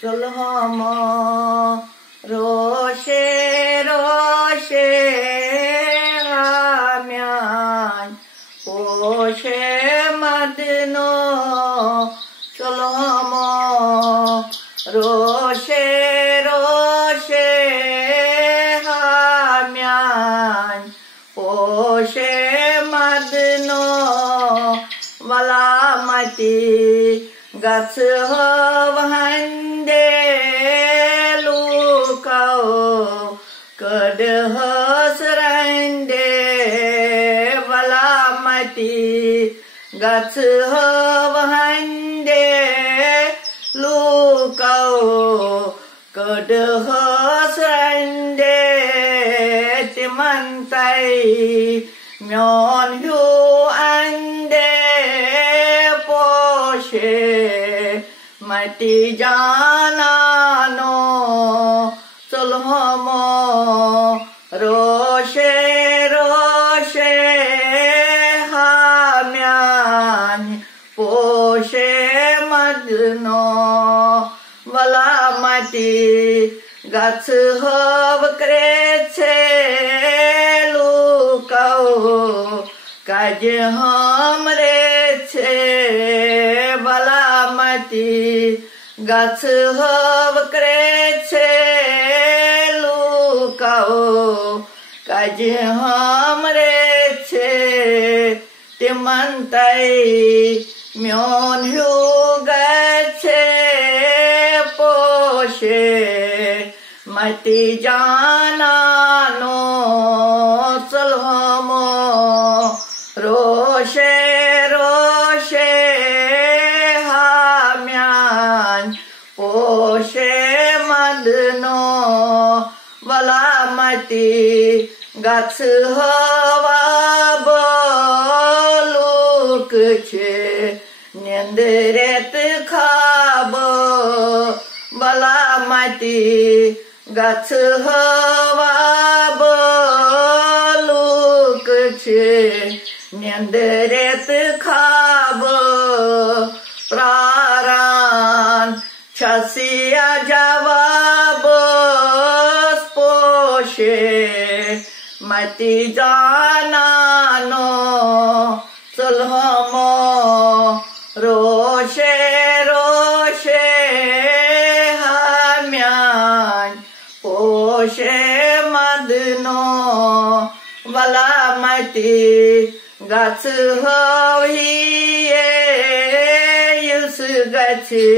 Sulhamo Roshe Roshe Hamyan Poshe Madno Sulhamo Roshe Roshe Hamyan Poshe Madno Valamati Gats Havande Lukao Kadhasrande Valamati Gats Havande Lukao Kadhasrande Timantai Myon Hu Ande Poshe Mati Janano Sulhamo Roshe Roshe Hamyan Poshe Madno Valamati Gats Hav Kreche Lukao Kaj Hamre Che Valamati Gats Hav Kreche Lukao Kaj Hamre Che Timantai Myon Hu Gache Poshe Mati Janano Sulhamo Roshe Roshe Hamyan Poshe Madno Valamati Gats Hava Balukche Nendret Khabo Valamati Gats Hava Balukche Nendret Khabo Praran Chasiya Javabos Poshe Mati Janano Sulhamo Roshe Roshe Hamyan Poshe Madno Valamati Gats Haviye Yusgachi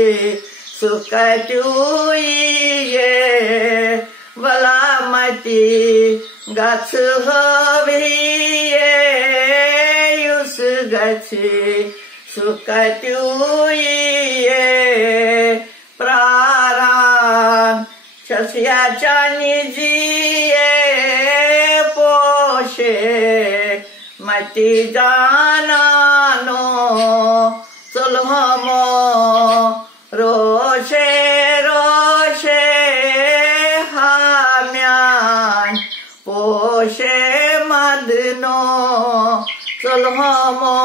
Sukatuye Valamati Gats Haviye Yusgachi Sukatuye Praran Chasya Chanijiye Poshe Mati Janano Sulhamo Roshe Roshe Hamyan Poshe Madno Sulhamo